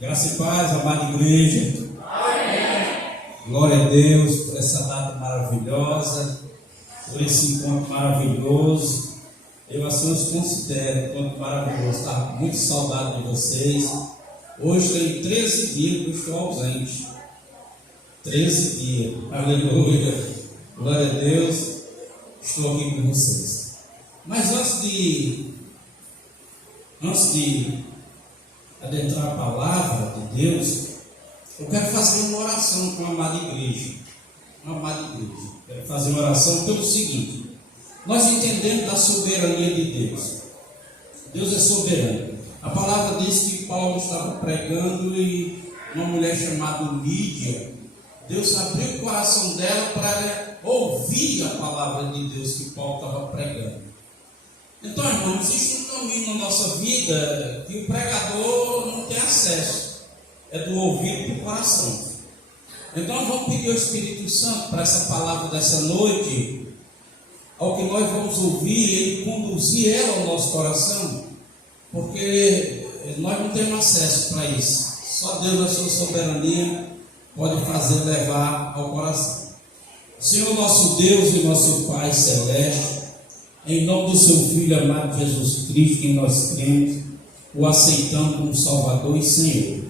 Graça e paz, amada igreja. Amém. Glória a Deus por essa data maravilhosa, por esse encontro maravilhoso. Eu assim os considero um encontro maravilhoso. Estava muito saudade de vocês. Hoje tem 13 dias que eu estou ausente. 13 dias. Aleluia. Glória a Deus. Estou aqui com vocês. Mas antes de adentrar a palavra de Deus, eu quero fazer uma oração com a amada igreja. Quero fazer uma oração pelo seguinte: nós entendemos da soberania de Deus. Deus é soberano. A palavra diz que Paulo estava pregando e uma mulher chamada Lídia, Deus abriu o coração dela para ouvir a palavra de Deus que Paulo estava pregando. Então, irmãos, existe um caminho na nossa vida que o pregador não tem acesso. É do ouvido para o coração. Então, vamos pedir ao Espírito Santo para essa palavra dessa noite, ao que nós vamos ouvir, ele conduzir ela ao nosso coração, porque nós não temos acesso para isso. Só Deus, na sua soberania, pode fazer levar ao coração. Senhor nosso Deus e nosso Pai Celeste, em nome do seu Filho amado Jesus Cristo, que nós cremos, o aceitamos como Salvador e Senhor.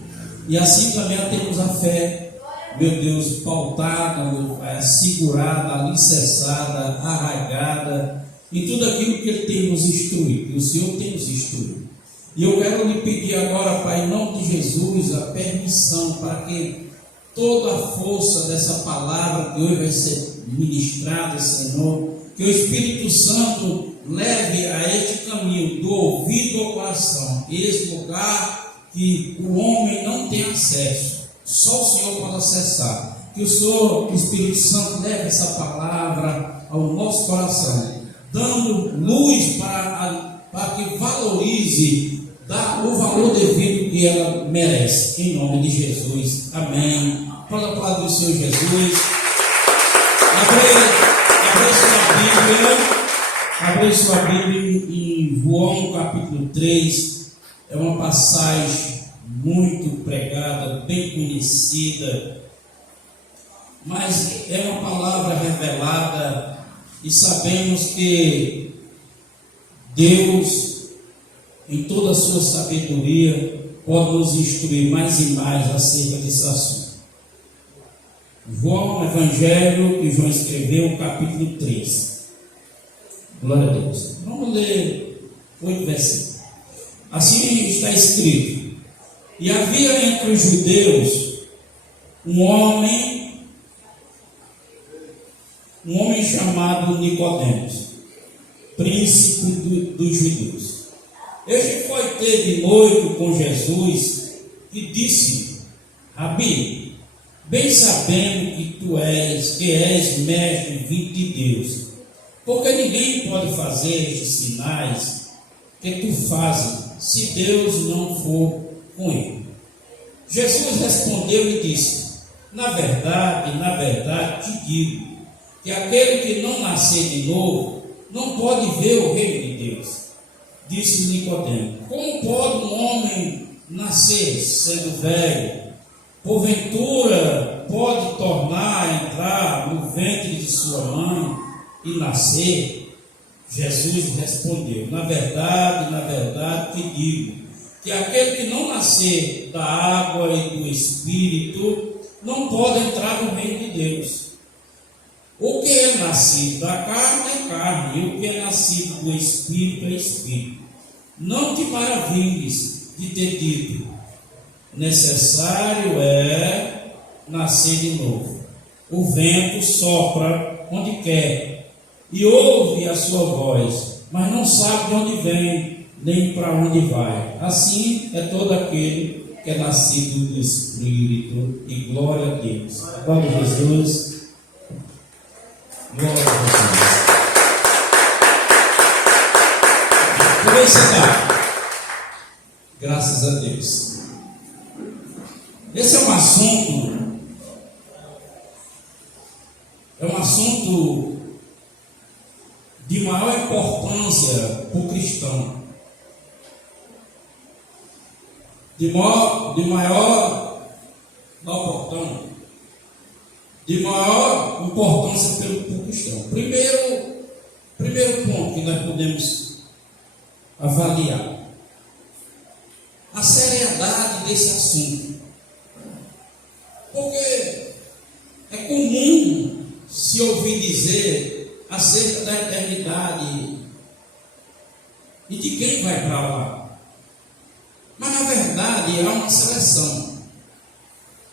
E assim também temos a fé, meu Deus, pautada, meu Pai, segurada, alicerçada, arraigada em tudo aquilo que Ele tem nos instruído, que o Senhor tem nos instruído. E eu quero lhe pedir agora, Pai, em nome de Jesus, a permissão para que toda a força dessa palavra que hoje vai ser ministrada, Senhor, que o Espírito Santo leve a este caminho do ouvido ao coração, esse lugar que o homem não tem acesso, só o Senhor pode acessar. Que o Senhor, o Espírito Santo, leve essa palavra ao nosso coração, dando luz para que valorize, dá o valor devido que ela merece, em nome de Jesus, amém. Fala a palavra do Senhor Jesus. Abre sua Bíblia em João capítulo 3, é uma passagem muito pregada, bem conhecida, mas é uma palavra revelada e sabemos que Deus, em toda a sua sabedoria, pode nos instruir mais e mais acerca desse assunto. João, Evangelho que João escreveu, capítulo 3. Glória a Deus. Vamos ler 8 versículos. Assim está escrito: e havia entre os judeus um homem chamado Nicodemos, príncipe dos judeus. Este foi ter de noite com Jesus e disse: Rabi, bem sabendo que és mestre vindo de Deus, porque ninguém pode fazer estes sinais que tu fazes, se Deus não for com ele. Jesus respondeu e disse: na verdade te digo, que aquele que não nascer de novo, não pode ver o reino de Deus. Disse Nicodemo: como pode um homem nascer sendo velho? Porventura pode tornar a entrar no ventre de sua mãe e nascer? Jesus respondeu: na verdade te digo, que aquele que não nascer da água e do Espírito não pode entrar no reino de Deus. O que é nascido da carne é carne, e o que é nascido do Espírito é Espírito. Não te maravilhes de ter dito: necessário é nascer de novo. O vento sopra onde quer e ouve a sua voz, mas não sabe de onde vem, nem para onde vai. Assim é todo aquele que é nascido do Espírito. E glória a Deus. Glória a Jesus. Glória a Jesus. Por isso graças a Deus. Esse é um assunto de maior importância para o cristão. de maior importância pelo cristão. Primeiro ponto que nós podemos avaliar: a seriedade desse assunto. Porque é comum se ouvir dizer acerca da eternidade e de quem vai para lá. Mas na verdade há uma seleção.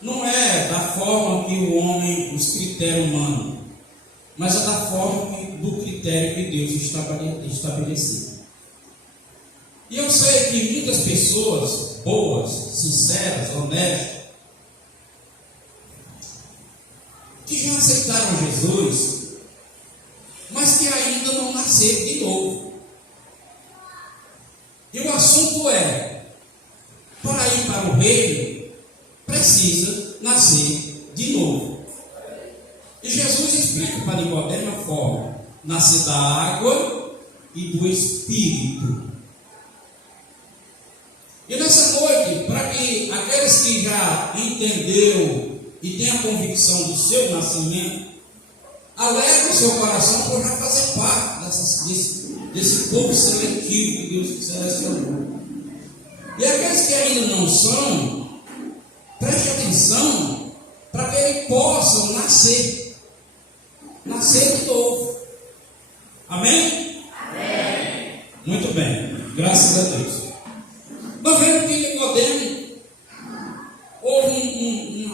Não é da forma que o homem, os critérios humanos, mas é da forma do critério que Deus estabeleceu. E eu sei que muitas pessoas boas, sinceras, honestas, que já aceitaram Jesus, mas que ainda não nasceram de novo. E o assunto é: para ir para o reino, precisa nascer de novo. E Jesus explica para Nicodemo a forma: nascer da água e do Espírito. E nessa noite, para que aqueles que já entenderam e têm a convicção do seu nascimento, alegra o seu coração por já fazer parte desse povo seletivo que Deus selecionou. E aqueles que ainda não são, preste atenção para que eles possam nascer de novo. Amém? Amém. Muito bem, graças a Deus. Nós vemos que Nicodemo houve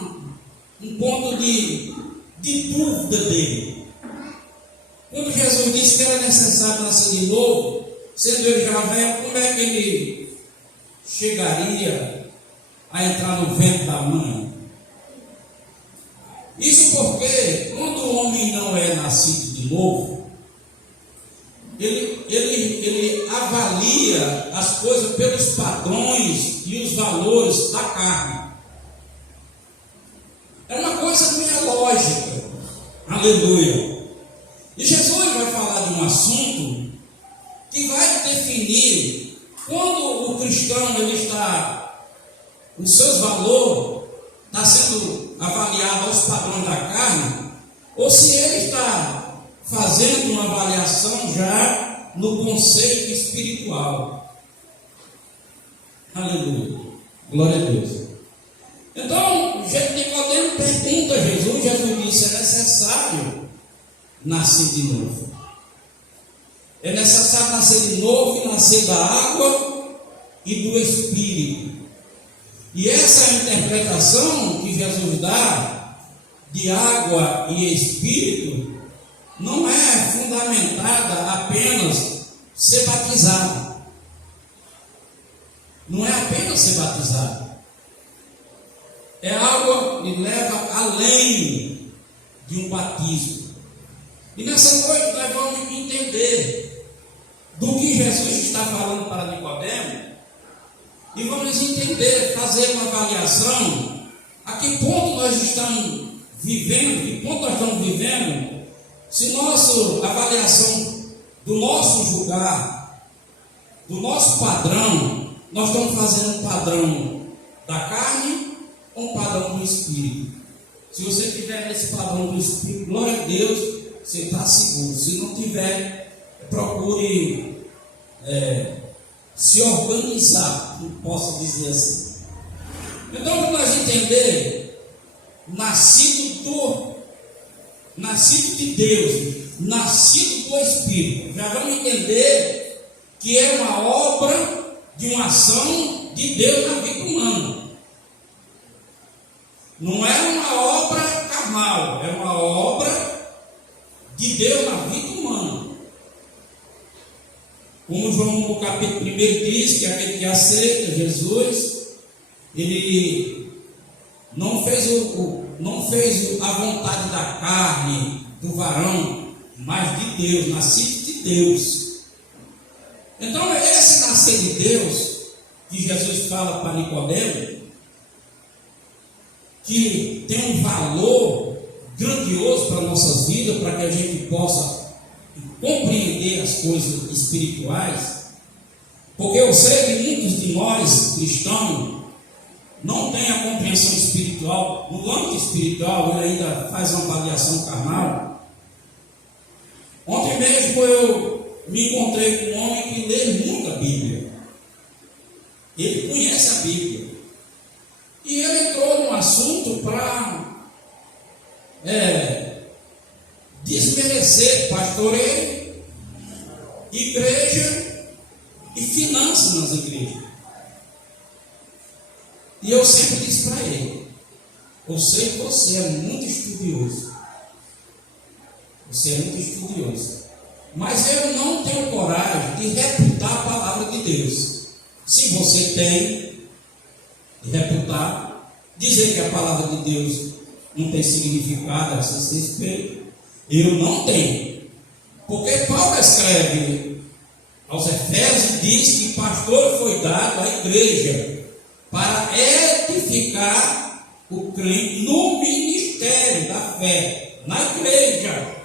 um ponto de dúvida dele. Quando Jesus disse que era necessário nascer de novo, sendo ele já velho, como é que ele chegaria a entrar no ventre da mãe? Isso porque quando o homem não é nascido de novo, ele avalia as coisas pelos padrões e os valores da carne. É uma coisa meio lógica. Aleluia. E Jesus vai falar de um assunto que vai definir quando o cristão os seus valores está sendo avaliado aos padrões da carne, ou se ele está fazendo uma avaliação já no conceito espiritual. Aleluia. Glória a Deus. Então, Nicodemo pergunta a Jesus. Jesus disse: é necessário nascer de novo. É necessário nascer de novo e nascer da água e do Espírito. E essa interpretação que Jesus dá de água e Espírito não é fundamentada apenas ser batizado. Não é apenas ser batizado. É algo que leva além de um batismo. E nessa noite nós vamos entender do que Jesus está falando para Nicodemo, e vamos entender, fazer uma avaliação a que ponto nós estamos vivendo, se nossa avaliação do nosso julgar, do nosso padrão, nós estamos fazendo um padrão da carne ou um padrão do Espírito. Se você tiver nesse padrão do Espírito, glória a Deus, você está seguro. Se não tiver, procure se organizar, não posso dizer assim. Então, para nós entender, nascido de Deus, nascido do Espírito, já vamos entender que é uma obra de uma ação de Deus na vida humana. Não é uma obra carnal, é uma obra de Deus na vida humana. Como João no capítulo 1 diz, que aquele que aceita Jesus, ele não fez a vontade da carne, do varão, mas de Deus, nascido de Deus. Então, esse nascer de Deus, que Jesus fala para Nicodemo, que tem um valor grandioso para nossas vidas, para que a gente possa compreender as coisas espirituais, porque eu sei que muitos de nós cristãos não tem a compreensão espiritual, no âmbito espiritual, ele ainda faz uma avaliação carnal. Ontem mesmo eu me encontrei com um homem que lê muito a Bíblia. Ele conhece a Bíblia. E ele entrou num assunto para desmerecer pastoreio, igreja e finanças nas igrejas. E eu sempre disse para ele: eu sei que você é muito estudioso. Você é muito estudioso. Mas eu não tenho coragem de refutar a palavra de Deus. Se você tem de refutar, dizer que a palavra de Deus não tem significado a seu respeito, eu não tenho. Porque Paulo escreve aos Efésios e diz que pastor foi dado à igreja para edificar o crente no ministério da fé, na igreja.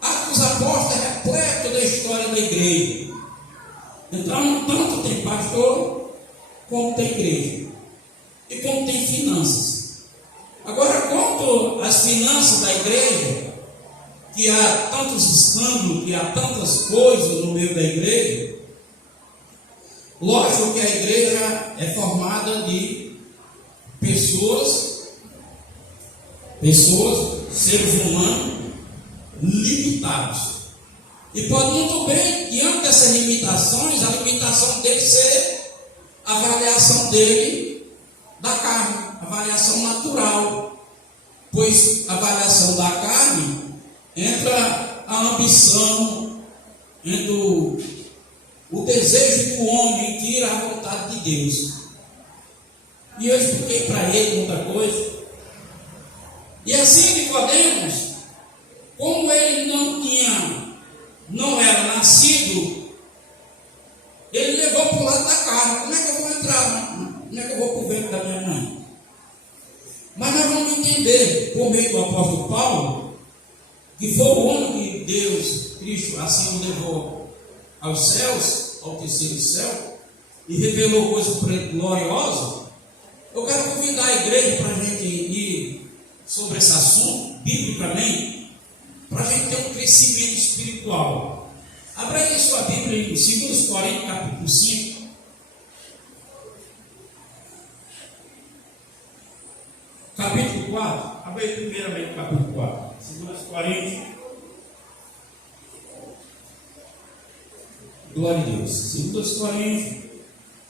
Atos dos Apóstolos é repleto da história da igreja. Então, tanto tem pastor, como tem igreja, e como tem finanças. Agora, quanto às finanças da igreja, que há tantos escândalos, que há tantas coisas no meio da igreja, lógico que a igreja é formada de pessoas, seres humanos, limitados. E pode muito bem, diante dessas limitações, a limitação dele ser a avaliação dele da carne, a avaliação natural. Pois a avaliação da carne entra a ambição, entra o desejo do homem de ir à vontade de Deus. E eu expliquei para ele muita coisa. E assim Nicodemos, como ele não era nascido, ele levou para o lado da carne. Como é que eu vou entrar? Como é que eu vou para o ventre da minha mãe? Mas nós vamos entender, por meio do apóstolo Paulo, que foi o homem que Deus, Cristo, assim o levou aos céus, ao terceiro céu, e revelou coisas gloriosas. Eu quero convidar a igreja para a gente ir sobre esse assunto, biblicamente, para a gente ter um crescimento espiritual. Abra aí sua Bíblia em 2 Coríntios, capítulo 5. Capítulo 4. Abra aí primeiramente o capítulo 4. 2 Coríntios. Glória a Deus. 2 Coríntios,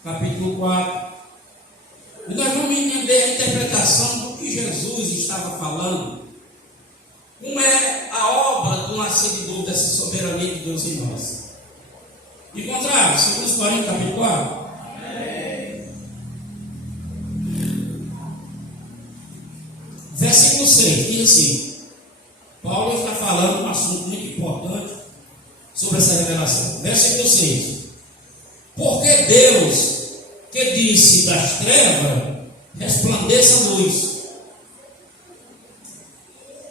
capítulo 4. E nós vamos entender a interpretação do que Jesus estava falando. Como é a obra do nascedor dessa soberania de Deus em nós. Encontraram? 2 Coríntios, capítulo 4. Amém. Versículo 6, diz assim: Paulo está falando um assunto muito importante sobre essa revelação. Versículo 6: porque Deus, que disse das trevas resplandeça a luz,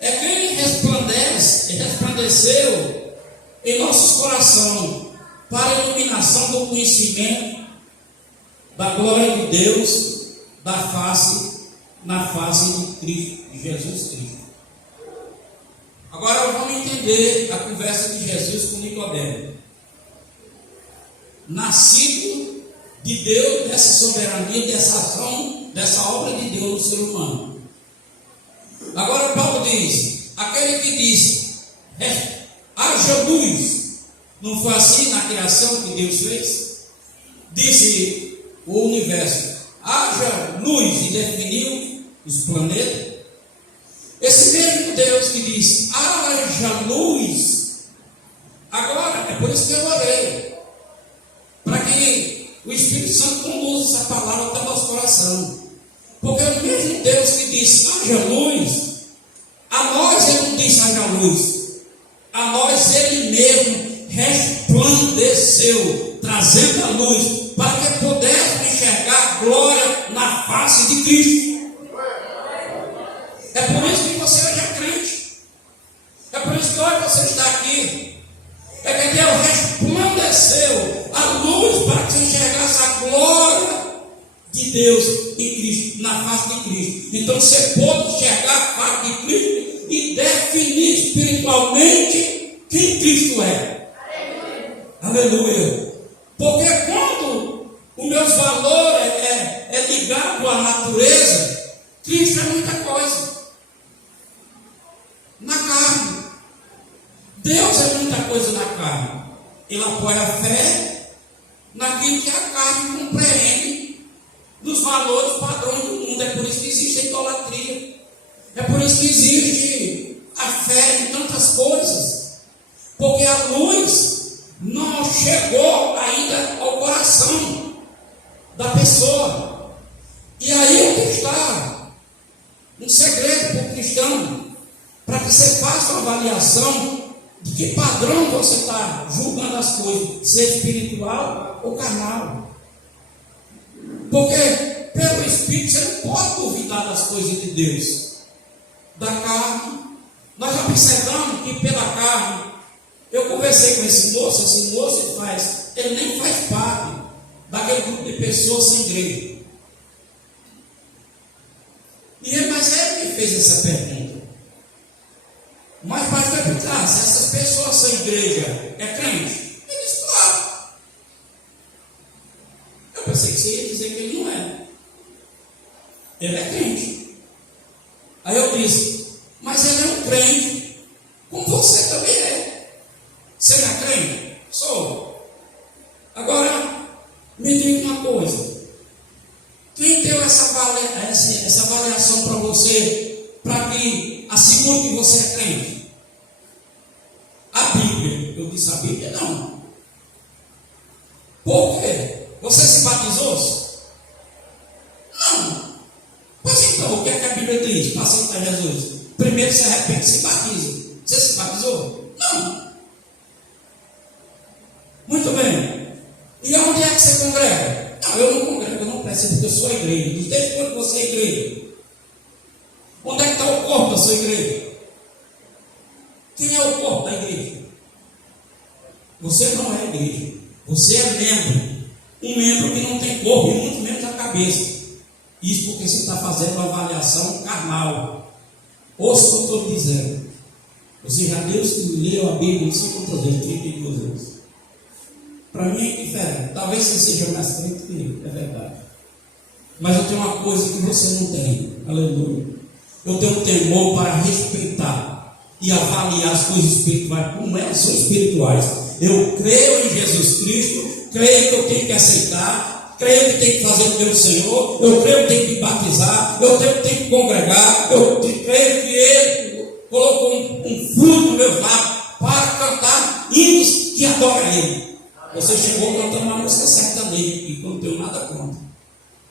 é quem resplandeceu em nossos corações para a iluminação do conhecimento da glória de Deus na face de Cristo, de Jesus Cristo. Agora vamos entender a conversa de Jesus com Nicodemo. Nascido de Deus, dessa soberania, dessa ação, dessa obra de Deus no ser humano. Agora Paulo diz: aquele que disse haja luz, não foi assim na criação que Deus fez? Disse o universo: haja luz, e definiu os planetas. Esse mesmo Deus que disse haja luz, agora é por isso que eu orei, para que o Espírito Santo conduza essa palavra até o nosso coração. Porque o mesmo Deus que disse haja luz, a nós ele não disse haja luz, a nós ele mesmo resplandeceu, trazendo a luz, para que pudéssemos enxergar a glória na face de Cristo. É por isso que você hoje é crente. É por isso que hoje você está aqui. É que Deus resplandeceu a luz para que você enxergasse a glória de Deus em Cristo, na face de Cristo. Então você pode enxergar a face de Cristo e definir espiritualmente quem Cristo é. Aleluia. Porque quando os meus valores é ligado à natureza, Cristo é muita coisa. Na carne. Deus é muita coisa na carne. Ele apoia a fé naquilo que a carne compreende dos valores padrões do mundo. É por isso que existe a idolatria. É por isso que existe a fé em tantas coisas. Porque a luz não chegou ainda ao coração da pessoa. E aí o que está um segredo para o cristão, para que você faça uma avaliação de que padrão você está julgando as coisas, se é espiritual ou carnal. Porque pelo Espírito você não pode duvidar das coisas de Deus. Da carne, nós observamos que pela carne, eu conversei com esse moço ele nem faz parte daquele grupo de pessoas sem igreja. Mas ele me fez essa pergunta. Mas vai perguntar se essas pessoas sem igreja é crente? Ele disse, claro. Eu pensei que você ia dizer que ele não é. Ele é crente. Aí eu disse, mas ele é um crente, como você também é. Você não é crente? Sou. Agora, me diga uma coisa. Quem deu essa avaliação para você, para que assegure que você é crente? A Bíblia. Eu disse, a Bíblia não. Por quê? Você se batizou? Não. Pois então, o que é que a Bíblia diz para aceitar Jesus? Primeiro se arrepende e se batiza. Você se batizou? Não. Muito bem. E aonde é que você congrega? Não, eu não congrego, eu não preciso, porque eu sou a igreja. Desde quando você é igreja? Onde é que está o corpo da sua igreja? Quem é o corpo da igreja? Você não é a igreja. Você é membro. Um membro que não tem corpo e muito menos a cabeça. Isso porque você está fazendo uma avaliação carnal. Ouça o que eu estou dizendo. Você já leu a Bíblia 32 vezes. Para mim é diferente. Talvez você seja mais crente que eu, é verdade. Mas eu tenho uma coisa que você não tem. Aleluia. Eu tenho um temor para respeitar e avaliar as coisas espirituais como elas são espirituais. Eu creio em Jesus Cristo, creio que eu tenho que aceitar, creio que tenho que fazer o meu Senhor, eu creio que tenho que batizar, eu creio que tenho que congregar, eu creio que Ele colocou um fruto no meu lábio para cantar hinos que adoram Ele. Você chegou cantando uma música sertaneja, e eu não tenho nada contra.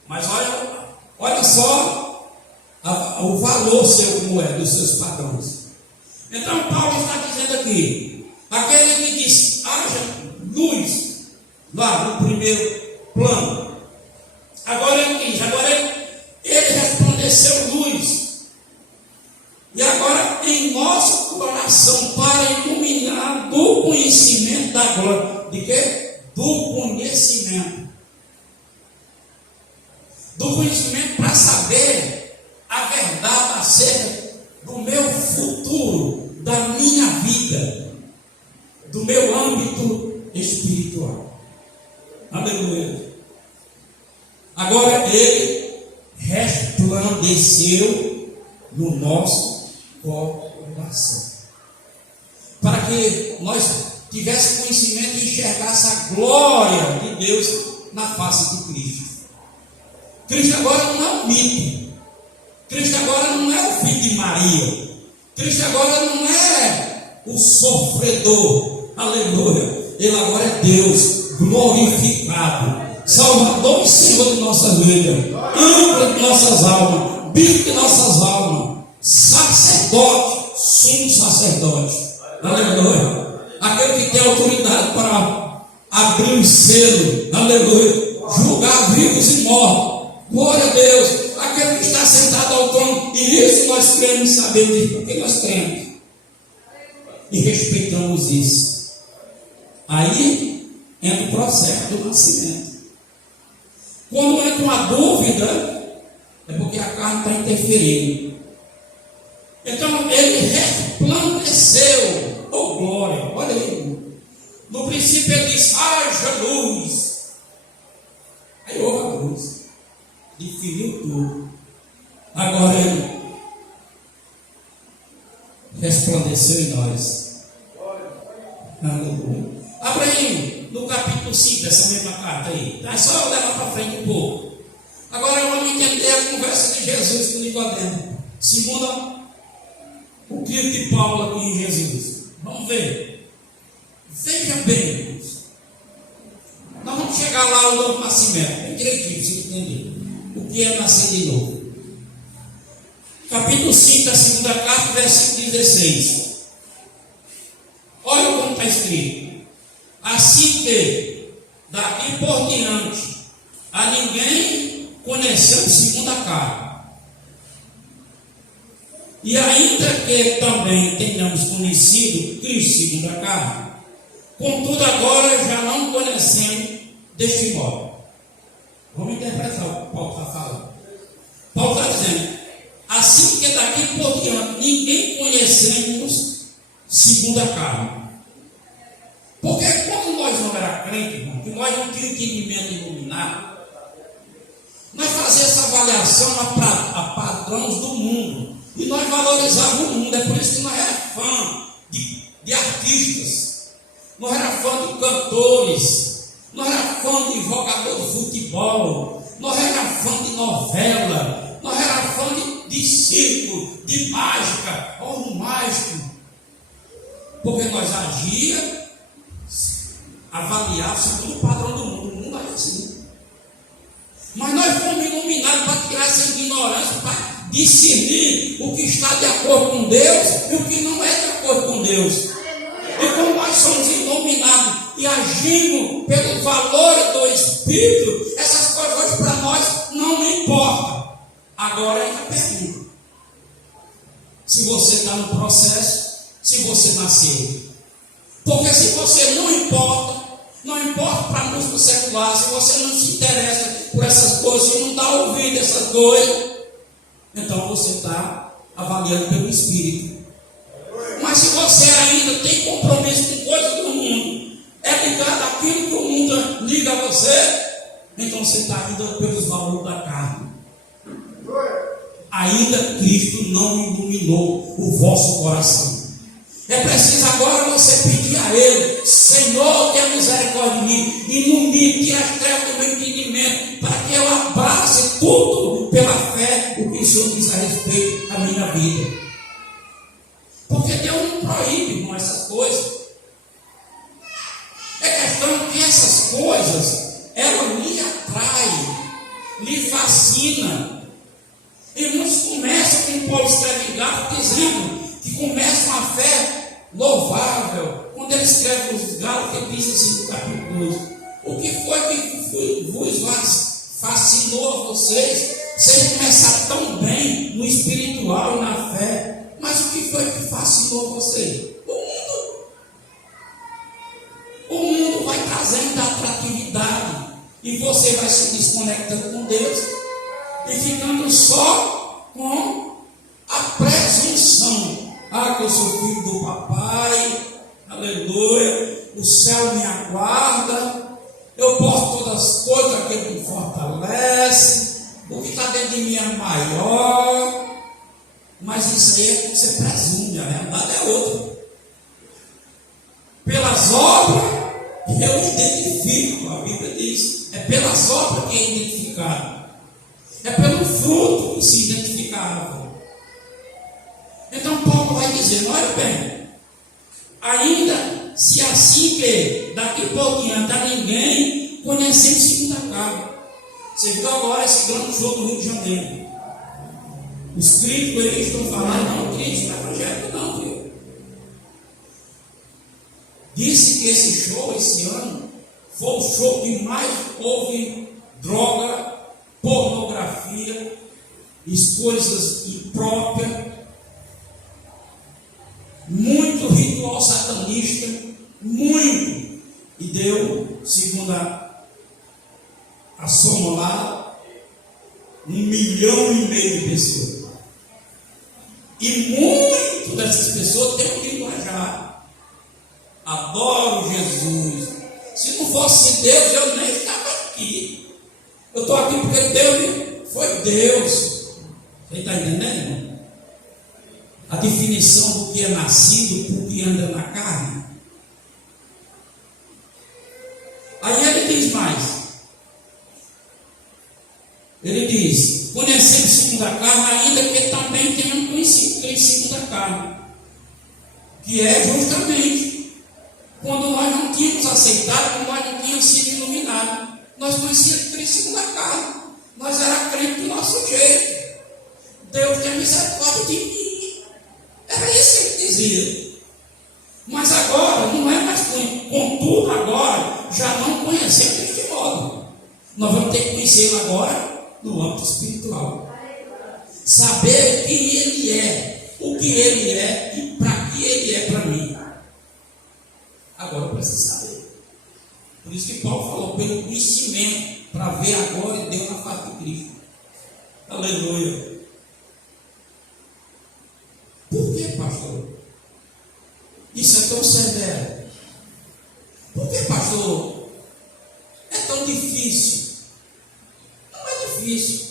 Mas olha só o valor seu como é, dos seus padrões. Então Paulo está dizendo aqui, aquele que diz, haja luz, lá no primeiro plano. Agora ele diz, ele resplandeceu luz. E agora em nosso coração, para iluminar do conhecimento da glória. De quê? Do conhecimento. Do conhecimento para saber a verdade acerca do meu futuro, da minha vida, do meu âmbito espiritual. Aleluia. Agora ele resplandeceu no nosso coração, para que nós tivéssemos conhecimento e enxergasse a glória de Deus na face de Cristo. Cristo agora não é um mito. Cristo agora não é o filho de Maria. Cristo agora não é o sofredor. Aleluia. Ele agora é Deus glorificado, Salvador e Senhor de nossas vidas, âncora de nossas almas, bispo de nossas almas, sacerdote, sumo sacerdote. Aleluia. Aquele que tem autoridade para abrir o selo. Aleluia. Julgar vivos e mortos. Glória a Deus. Aquele que está sentado ao trono. E isso nós queremos saber disso, porque nós cremos e respeitamos isso. Aí entra o processo do nascimento. Quando entra uma dúvida, é porque a carne está interferindo. Então ele resplandeceu. Oh glória, olha aí. No princípio ele disse: haja luz. Aí houve a luz. Definiu tudo. Agora ele resplandeceu em nós. Aleluia. Abra aí no capítulo 5 dessa mesma carta aí. É só levar para frente um pouco. Agora vamos entender a conversa de Jesus com Nicodemo. Segunda, o grito de Paulo aqui em Jesus. Vamos ver. Veja bem, irmãos. Nós vamos chegar lá ao novo nascimento. Bem direitinho, para você entender. O que é nascer de novo? Capítulo 5 da segunda carta, versículo 16. Olha como está escrito. Assim que daqui por diante a ninguém conhecemos segundo a carne. E ainda que também tenhamos conhecido Cristo segundo a carne, contudo agora já não conhecemos deste modo. Vamos interpretar o que Paulo está falando. Paulo está dizendo: assim que daqui por diante ninguém conhecemos segundo a carne. Porque quando nós não éramos crentes, irmão, que nós não tínhamos entendimento iluminado, nós fazíamos essa avaliação a padrões do mundo. E nós valorizávamos o mundo. É por isso que nós éramos fã de artistas. Nós éramos fã de cantores. Nós éramos fã de jogador de futebol. Nós éramos fã de novela. Nós éramos fã de circo, de mágica, ou um mágico. Porque nós agíamos, avaliávamos segundo o padrão do mundo. O mundo é assim. Mas nós fomos iluminados para tirar essa ignorância, para discernir o que está de acordo com Deus e o que não é de acordo com Deus. E como nós somos iluminados e agimos pelo valor do Espírito, essas coisas hoje para nós não importam. Agora é a pergunta: se você está no processo, se você nasceu. Porque se você não importa para a música secular, se você não se interessa por essas coisas, se não dá ouvido essas coisas, então você está avaliando pelo Espírito. Mas se você ainda tem compromisso com coisas do mundo, é ligado àquilo que o mundo liga a você, então você está indo pelos valores da carne. Ainda Cristo não iluminou o vosso coração. É preciso agora você pedir a Ele: Senhor, tenha misericórdia de mim, ilumine, tira as trevas do meu entendimento, para que eu abrace tudo pela fé, o que o Senhor diz a respeito da minha vida. Porque Deus não proíbe, irmão, essas coisas. É questão que essas coisas, elas lhe atraem, lhe fascinam. E muitos começam, como Paulo escreve em Gálatas, dizendo que começa uma fé louvável. Quando ele escreve os Gálatas, ele diz assim no capítulo 2: o que foi que vos fascinou a vocês? Vocês começaram tão bem no espiritual e na fé, mas o que foi que fascinou vocês? O mundo vai trazendo atratividade e você vai se desconectando com Deus e ficando só com a presunção. Ah, que eu sou filho do papai, aleluia, o céu me aguarda, eu posso todas as coisas, aquele me fortalece, o que está dentro de mim é maior. Mas isso aí é que você presume, a realidade é outra. Pelas obras eu me identifico, a Bíblia diz, é pelas obras que é identificado, é pelo fruto que se identificava. Então Paulo vai dizer: olha bem, ainda se assim que daqui por diante a ninguém conhecemos segundo a carne. Você viu agora esse grande show do Rio de Janeiro? Os críticos aí estão falando: não, crítico não é evangélico, não, viu? Disse que esse show, esse ano, foi o show que mais houve droga, pornografia, coisas impróprias, muito ritual satanista, muito. E deu, segundo a soma lá, 1,5 milhão de pessoas. E muito dessas pessoas têm um linguajar. Adoro Jesus. Se não fosse Deus, eu nem estava aqui. Eu estou aqui porque Deus foi Deus. Você está entendendo, irmão? A definição do que é nascido por que anda na carne. Aí ele diz mais. Ele diz: conhecemos segundo a carne, ainda que também tenhamos conhecido segundo a carne. Que é justamente quando nós não tínhamos aceitado, quando nós não tínhamos sido iluminados. Nós conhecíamos Cristo segundo a carne. Nós éramos crentes do nosso jeito. Deus tem misericórdia de mim. Era isso que ele dizia. Mas agora não é mais contudo, agora já não conhecemos deste modo. Nós vamos ter que conhecê-lo agora no âmbito espiritual. Saber quem ele é, o que ele é e para que ele é para mim. Agora eu preciso saber. Por isso que Paulo falou pelo conhecimento, para ver agora e Deus na face de Cristo. Aleluia. Por que, pastor? Isso é tão severo. Por que, pastor? É tão difícil. Não é difícil.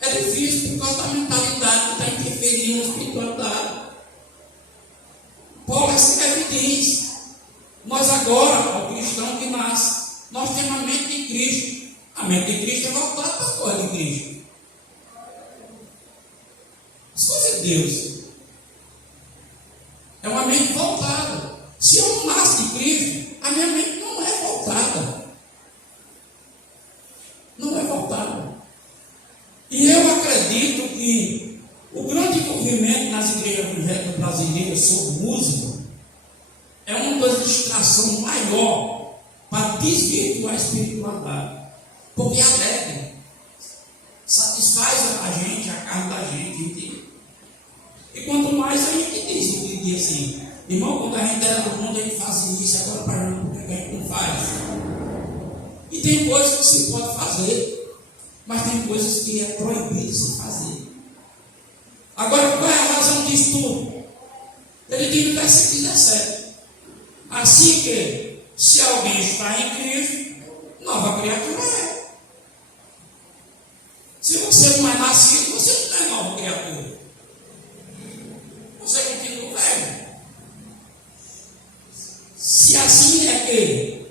É difícil por causa da mentalidade que está interferindo na espiritualidade. Paulo escreve e diz: nós agora, o cristão que nasce, nós temos a mente de Cristo. A mente de Cristo é voltada para as coisas de Cristo. As coisas de Deus. É uma mente voltada. Se eu não nasço de Cristo, a minha mente não é voltada. Não é voltada. E eu acredito que o grande movimento nas igrejas evangélicas brasileiras sobre música é uma das distrações maior para desvirtuar a espiritualidade. Porque é alegre. Satisfaz a gente, a carne da gente. E quanto mais a gente diz assim: irmão, quando a gente era do mundo, a gente fazia isso, agora para não, porque a gente não faz. E tem coisas que se pode fazer, mas tem coisas que é proibido se fazer. Agora, qual é a razão disso tudo? Ele diz no versículo 17: assim que, se alguém está em Cristo, nova criatura é. Se você não é nascido, você não é nova criatura. Você continua velho. Se assim é que,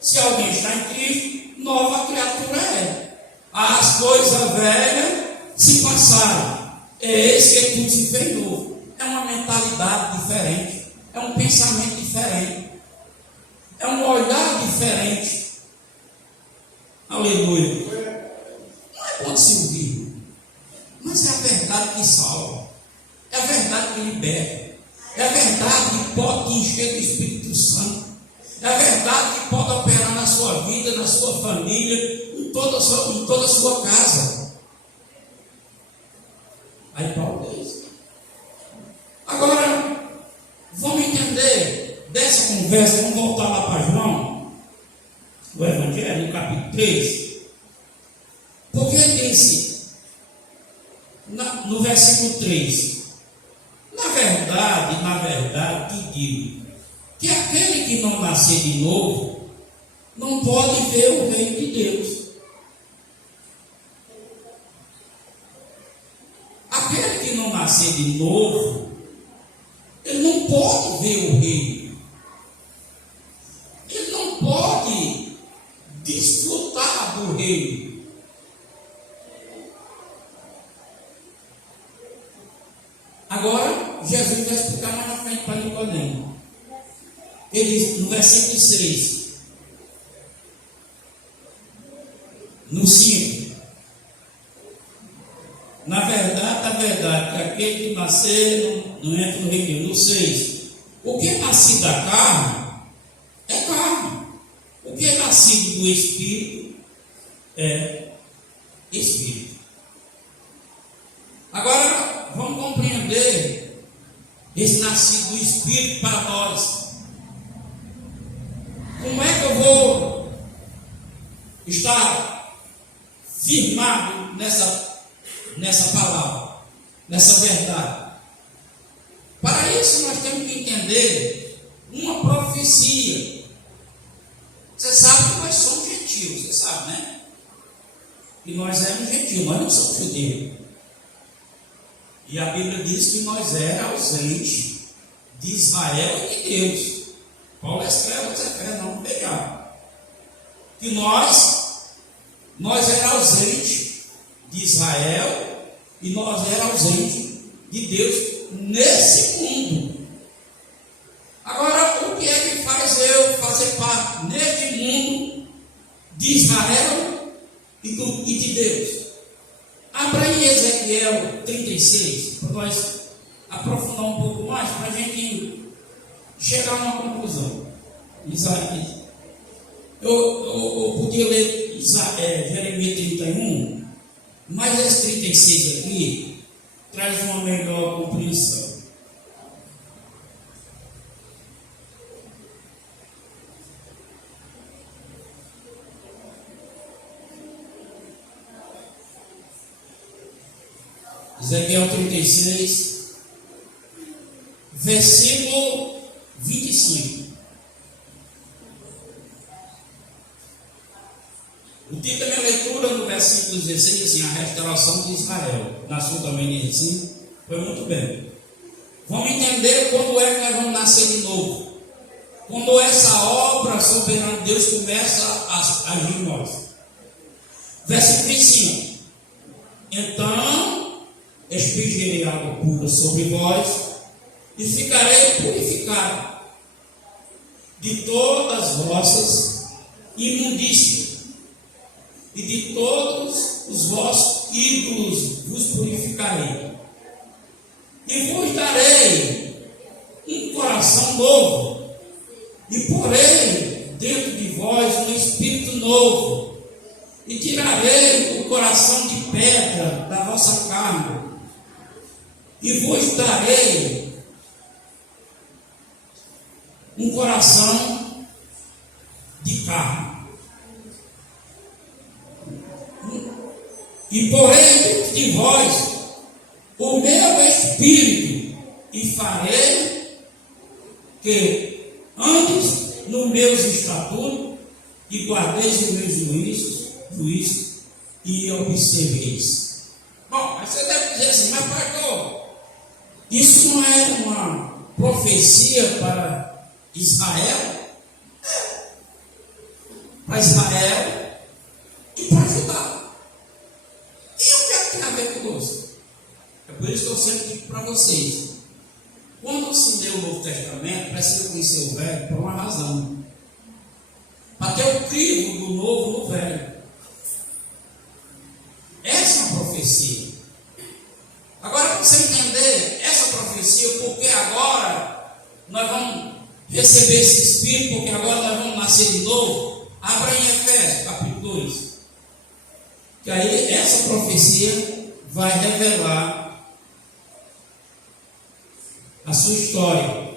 se alguém está em Cristo, nova criatura é. As coisas velhas se passaram. Eis que tudo se fez novo. É uma mentalidade diferente. É um pensamento diferente. É um olhar diferente. Aleluia. Não é bom se ouvir, mas é a verdade que salva. É a verdade que liberta. É a verdade que pode te encher do Espírito Santo. É a verdade que pode operar na sua vida, na sua família, em toda a sua casa. Aí Paulo diz. Agora, vamos entender dessa conversa, vamos voltar lá para João, o Evangelho, no capítulo 3. Porque ele disse, no versículo 3, na verdade, te digo, que aquele que não nascer de novo, não pode ver o reino de Deus. Aquele que não nascer de novo, ele não pode ver o reino. Ele não pode desfrutar do reino. Agora, Jesus vai explicar mais na frente para Nicodemo. Ele diz no versículo 6, no 5, na verdade, que aquele que nascer não entra no reino. No 6, o que é nascido da carne é carne. O que é nascido do Espírito é Espírito. Agora, vamos compreender esse nascido do Espírito para nós. Como é que eu vou estar firmado nessa palavra, nessa verdade. Para isso nós temos que entender uma profecia. Você sabe que nós somos gentios, você sabe, né? Que nós éramos gentios, nós não somos judeus. E a Bíblia diz que nós éramos ausentes de Israel e de Deus. Paulo escreve aos Efésios, não pegar. Que nós éramos ausentes de Israel e nós éramos ausentes de Deus nesse mundo. Agora, o que é que faz eu fazer parte neste mundo de Israel e de Deus? Abra em Ezequiel 36, para nós aprofundar um pouco mais, para a gente chegar a uma conclusão. Eu podia ler Jeremias 31, mas esse 36 aqui traz uma melhor compreensão. Ezequiel 36, versículo 25. O título da minha leitura no versículo 16 assim, a restauração de Israel. Na sua também diz assim, foi muito bem. Vamos entender quando é que nós vamos nascer de novo. Quando essa obra soberana de Deus começa a agir em nós. Versículo 25. Então expingirei água pura sobre vós e ficarei purificado de todas as vossas imundícias e de todos os vossos ídolos vos purificarei e vos darei um coração novo e porei dentro de vós um espírito novo e tirarei o coração de pedra da vossa carne e vos darei um coração de carne. E porei dentro de vós o meu espírito e farei que andes nos meus estatutos e guardeis os meus juízos e observeis. Bom, você deve dizer assim, mas pastor, isso não é uma profecia para Israel? Para Israel e para Judá. E o que é que tem a ver conosco? É por isso que eu sempre digo para vocês, quando se lê o Novo Testamento, precisa conhecer o Velho por uma razão. Para ter o crivo do Novo no Velho. Essa é uma profecia. Agora, para você entender essa profecia, porque agora nós vamos receber esse Espírito, porque agora nós vamos nascer de novo, abra em Efésios, capítulo 2. Que aí essa profecia vai revelar a sua história.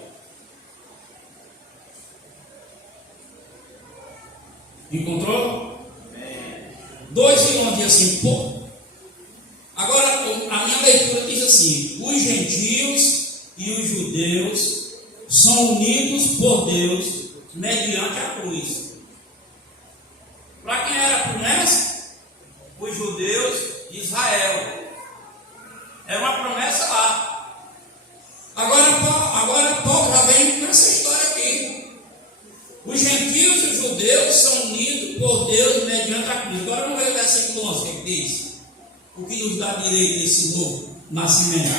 Encontrou? 2:1 diz assim, pô. Agora, a minha leitura diz assim: os gentios e os judeus são unidos por Deus mediante a cruz. Para quem era a promessa? Os judeus e Israel. É uma promessa lá. Agora Paulo já vem com essa história aqui. Os gentios e os judeus são unidos por Deus mediante a cruz. Agora vamos ver o versículo 11, o que diz? O que nos dá direito a esse novo nascimento.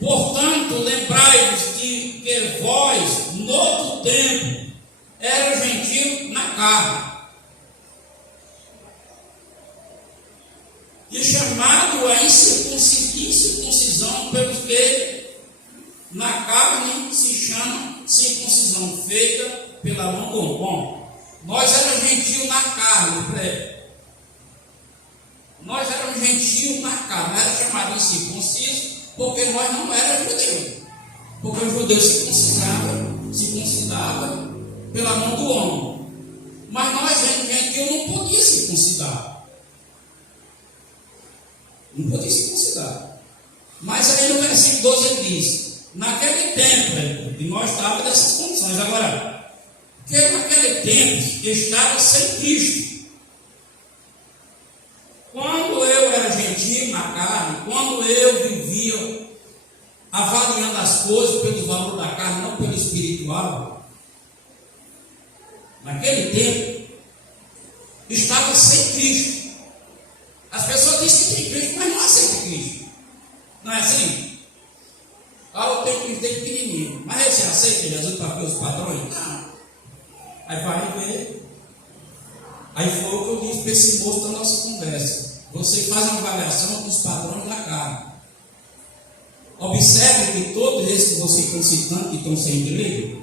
Portanto, lembrai-vos de que vós, no outro tempo, eram gentios na carne, e chamado a incircuncisão pelos que na carne se chama circuncisão feita pela mão do homem. Nós éramos gentios na carne, nós éramos gentios na carne, não era chamado de circunciso, porque nós não éramos judeus. Porque os judeus se circuncidavam pela mão do homem. Mas nós, gentios, não podíamos circuncidar. Não podia circuncidar. Mas aí no versículo 12 ele diz: naquele tempo, e nós estávamos nessas condições. Agora, que naquele tempo estava sem Cristo. Quando eu era gentil na carne, quando eu vivia avaliando as coisas pelo valor da carne, não pelo espiritual, naquele tempo estava sem Cristo. As pessoas dizem que tem Cristo, mas não aceitam Cristo. Não é assim? Eu tenho Cristo desde pequenininho, mas você aceita Jesus para ver os padrões? Não. Aí vai ver. Aí foi o que eu disse para esse moço da nossa conversa. Você faz uma avaliação dos padrões da carne. Observe que todos esses que vocês estão citando, que estão sem igreja,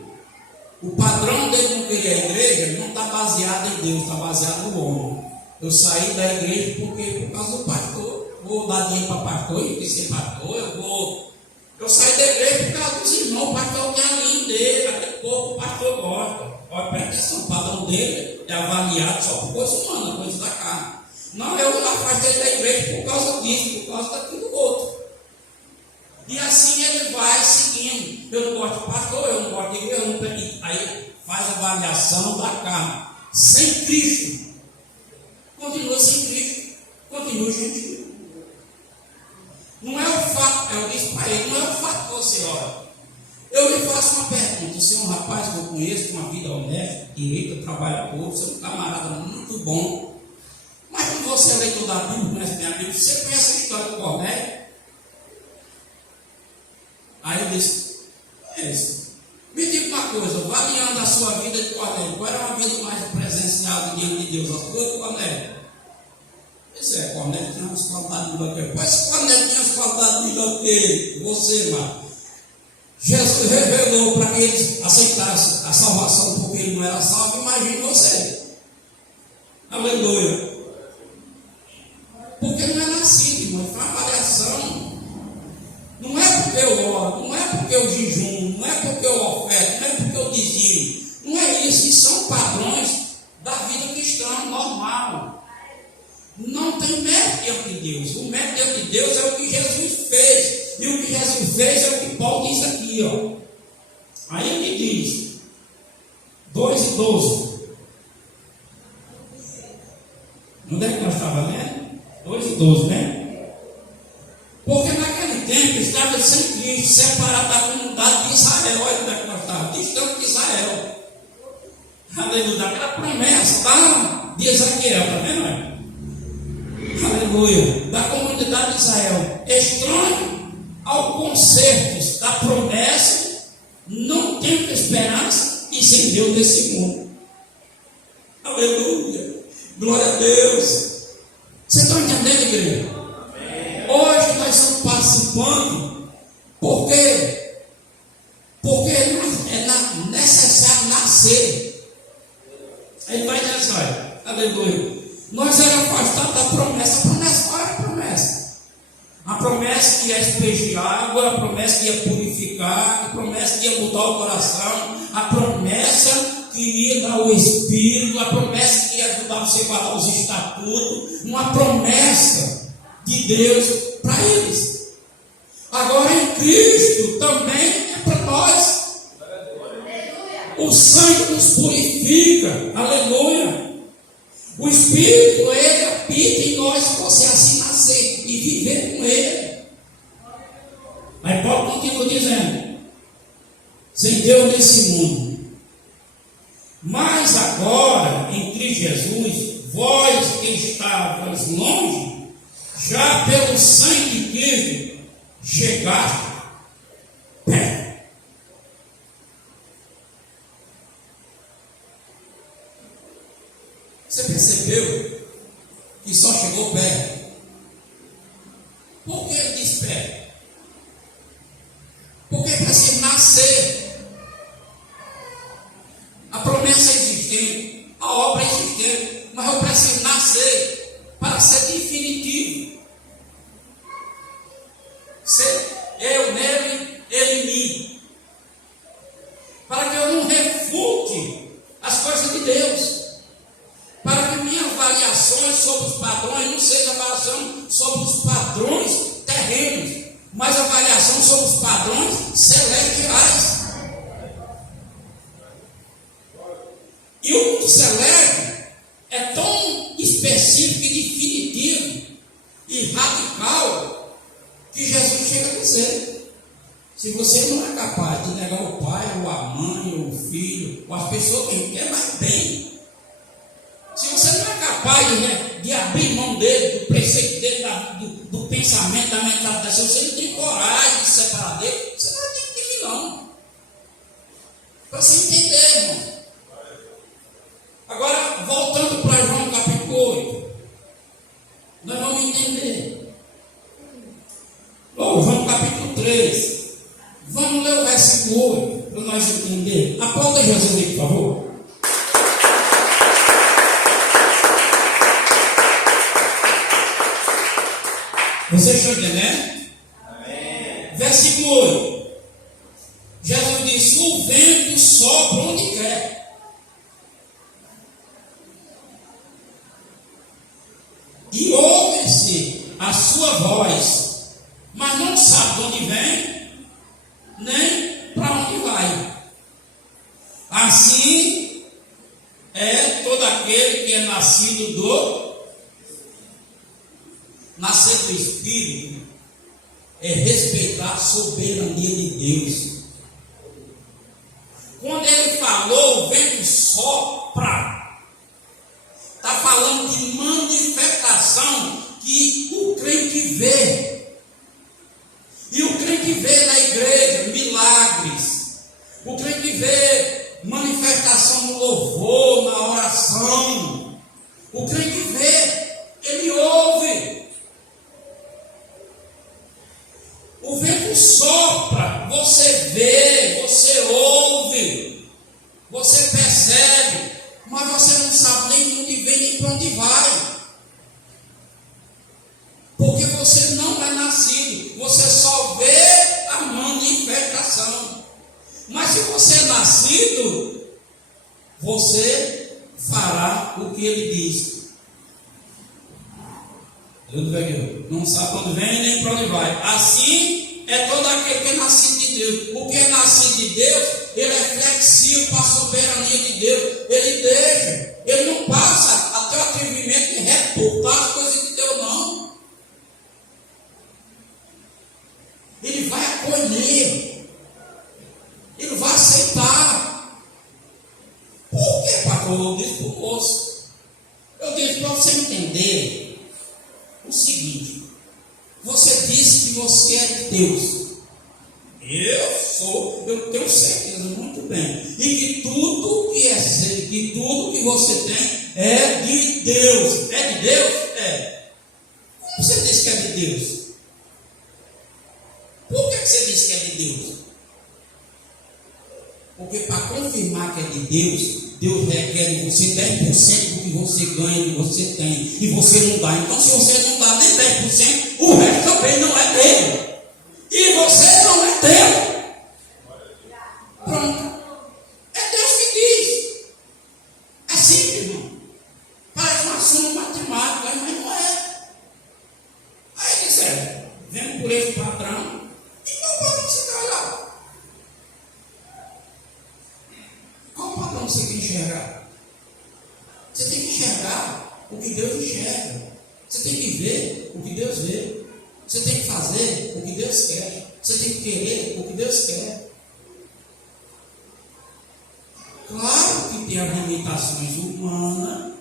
o padrão dele não querer a igreja não está baseado em Deus, está baseado no homem. Eu saí da igreja por causa do pastor. Vou dar dinheiro para pastor, eu quis ser pastor, eu saí da igreja por causa dos irmãos, o pastor tem a linha dele, aquele pouco o pastor gosta. Olha, presta atenção, o padrão dele é avaliado só por coisa humana, coisa da carne. Não, eu afastei da igreja por causa disso, por causa daquilo do outro. E assim ele vai seguindo. Eu não gosto de pastor, eu não gosto de igreja, eu não permito. Aí faz a avaliação da carne. Sem Cristo. Continua sem Cristo. Continua gentil. Não é o fato, eu disse para ele, não é o fato que você ora. Eu lhe faço uma pergunta. Você é um rapaz que eu conheço, com uma vida honesta, direita, trabalhador, você é um camarada muito bom. Mas quando você é leitor da Bíblia, conhece minha Bíblia, você conhece a história do Cornélio? Aí eu disse, me diga uma coisa, avaliando a sua vida de Cornélio, qual era uma vida mais presencial diante de Deus? A sua de Cornélio? Isso é, Cornélio tinha umas qualidades melhor que ele. Mas Cornélio tinha as qualidades melhor que ele, você, mano. Jesus revelou para que eles aceitassem a salvação porque ele não era salvo. Imagine você. Aleluia. Porque não é nascido, irmão. Foi uma avaliação. Não é porque eu oro, não é porque eu jejum, não é porque eu oferto, não é porque eu dizimo. Não é isso. Isso são padrões da vida cristã normal. Não tem mérito diante de Deus. O mérito diante de Deus é o que Jesus fez. E o que Jesus fez é o que Paulo diz aqui, ó. Aí ele diz 2:12. Onde é que nós estávamos lendo? 2:12, né? Porque naquele tempo estava sem Cristo, separado da comunidade de Israel. Olha onde é que nós estávamos, distante de Israel. Aleluia, daquela promessa lá de Ezequiel, está vendo? Né? Aleluia, da comunidade de Israel, estranho ao concerto da promessa, não tendo esperança e sem Deus desse mundo. Aleluia, glória a Deus. Vocês estão entendendo, igreja? Hoje nós estamos participando, porque é necessário nascer. Aí vai dizer assim, olha, aleluia. Nós éramos afastados da promessa. A promessa, qual era a promessa? A promessa que ia aspergir água, a promessa que ia purificar, a promessa que ia mudar o coração, a promessa que ia dar o Espírito, a promessa que ia ajudar você a guardar os estatutos, uma promessa de Deus para eles. Agora em Cristo também é para nós. O sangue nos purifica, aleluia. O Espírito, ele habita em nós, se você assim nascer e viver com ele. Aí Paulo continua dizendo, sem Deus nesse mundo. Mas agora, em Cristo Jesus, vós que estavas longe, já pelo sangue de Cristo, chegaste perto. Você percebeu que só chegou perto? Por que ele diz perto? Porque precisa nascer. A promessa é existente, a obra é existente, mas eu preciso nascer para ser definitivo. Ser eu nele, ele em mim. Para que eu não refute as coisas de Deus. Para que minhas avaliações sobre os padrões não sejam avaliação sobre os padrões terrenos, mas avaliação sobre os padrões celestiais. E o mundo celeste é tão específico e definitivo e radical que Jesus chega a dizer: se você não é capaz de negar o pai, ou a mãe, ou o filho, ou as pessoas que quer mais bem, se você não é capaz de abrir mão dele, do preceito dele, do pensamento, da mentalidade, se você não tem coragem de se separar dele, você não vai ter que vir, não. Para você entender, irmão. Agora, voltando para João capítulo 8, nós vamos entender. João capítulo 3, vamos ler o versículo 8, para nós entender. Aponta Jesus aí, por favor. Vocês estão entendendo? Amém. Versículo 8. Jesus disse: o vento sopra onde quer. E ouve-se a sua voz, mas não sabe de onde vem, nem para onde vai. Assim é todo aquele que é nascido do Espírito, é respeitar a soberania de Deus. Quando ele falou, o vento sopra, está falando de manifestação que o crente vê. E o crente vê na igreja milagres. O crente vê manifestação no louvor, na oração. O crente vê, ele ouve. O vento sopra, você vê, você ouve, você percebe, mas você não sabe nem de onde vem, nem para onde vai. Porque você não é nascido, você só vê a manifestação. Mas se você é nascido, você fará o que ele diz. Não sabe para onde vem nem para onde vai. Assim é todo aquele que é nascido de Deus. O que é nascido de Deus, ele é flexível para a soberania de Deus. Ele deixa, ele não passa até o atrevimento de reportar as coisas de Deus, não. Ele vai acolher, ele vai aceitar. Por que, pastor? Eu disse para o moço, eu disse para você entender o seguinte: você disse que você é de Deus. Eu tenho certeza muito bem. E que tudo que é ser, que tudo que você tem é de Deus. É de Deus? É. Como você disse que é de Deus? Por que você disse que é de Deus? Porque para confirmar que é de Deus, Deus requer de você 10% do que você ganha, do que você tem, e você não dá. Então, se você não dá nem 10%, o resto também não é dele. E você não é dele. Pronto. É Deus que diz. É simples, irmão. Parece uma soma matemática, mas não é. Aí disseram, vendo por esse patrão, e qual padrão você vai lá? Qual padrão você tem que enxergar? Você tem que enxergar o que Deus enxerga. Você tem que ver o que Deus vê. Você tem que fazer o que Deus quer. Você tem que querer o que Deus quer. Claro que tem as limitações humanas.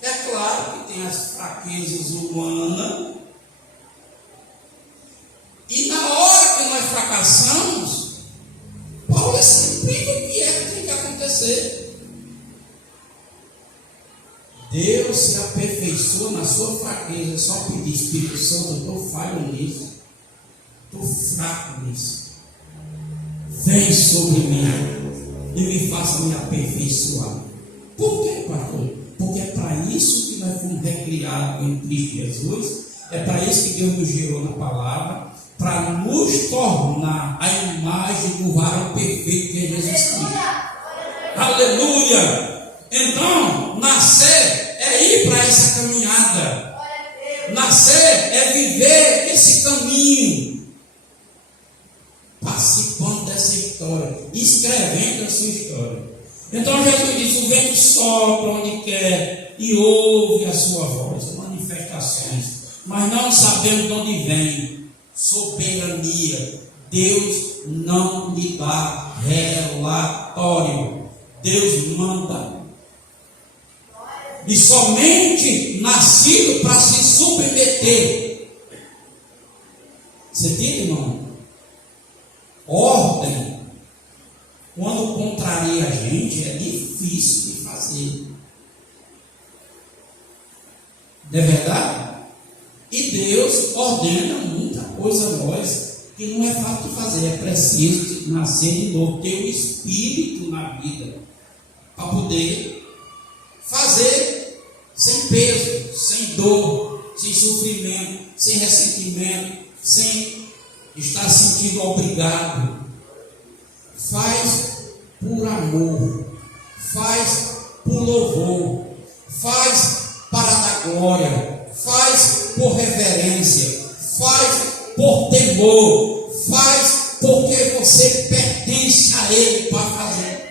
É claro que tem as fraquezas humanas. E na hora que nós fracassamos, Paulo explica o que tem que acontecer. Deus se aperfeiçoa na sua fraqueza. Só pedir, Espírito Santo, eu estou falho nisso, estou fraco nisso, vem sobre mim e me faça me aperfeiçoar. Por quê, pastor? Porque é para isso que nós fomos recriados em Cristo Jesus. É para isso que Deus nos gerou na palavra, para nos tornar a imagem do varão perfeito que é Jesus Cristo. Aleluia! Então, nascer é ir para essa caminhada. Nascer é viver esse caminho, participando dessa história, escrevendo a sua história. Então Jesus disse: o vento sopra onde quer e ouve a sua voz, manifestações, mas não sabemos de onde vem. Soberania. Deus não lhe dá relatório, Deus manda. E somente nascido para se submeter. Você entende, irmão? Ordem, quando contraria a gente, é difícil de fazer. Não é verdade? E Deus ordena muita coisa a nós que não é fácil de fazer. É preciso nascer de novo, ter o Espírito na vida para poder fazer sem peso, sem dor, sem sofrimento, sem ressentimento, sem estar sentindo obrigado. Faz por amor, faz por louvor, faz para dar glória, faz por reverência, faz por temor, faz porque você pertence a Ele para fazer.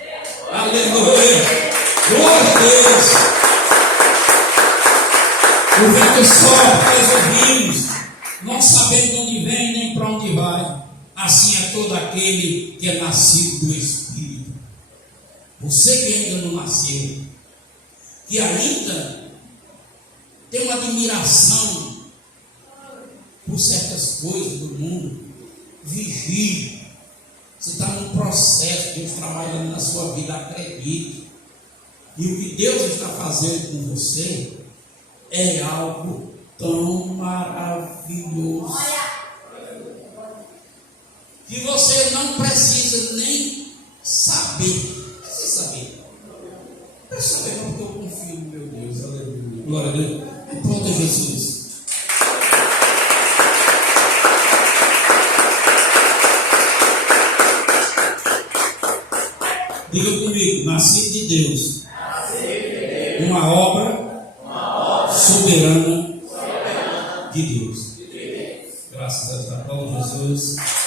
Aleluia! Glória a Deus! O vento sopra, nós ouvimos, não sabendo de onde vem nem para onde vai. Assim é todo aquele que é nascido do Espírito. Você que ainda não nasceu, que ainda tem uma admiração por certas coisas do mundo, vigie. Você está num processo, Deus trabalhando na sua vida, acredite. E o que Deus está fazendo com você é algo tão maravilhoso que você não precisa nem saber. Precisa saber. Precisa saber porque eu confio no meu Deus. Aleluia. Glória a Deus. Aplauda Jesus. Diga comigo: nascido de Deus. Uma obra soberana de Deus. Graças a Deus. Aplauda Jesus.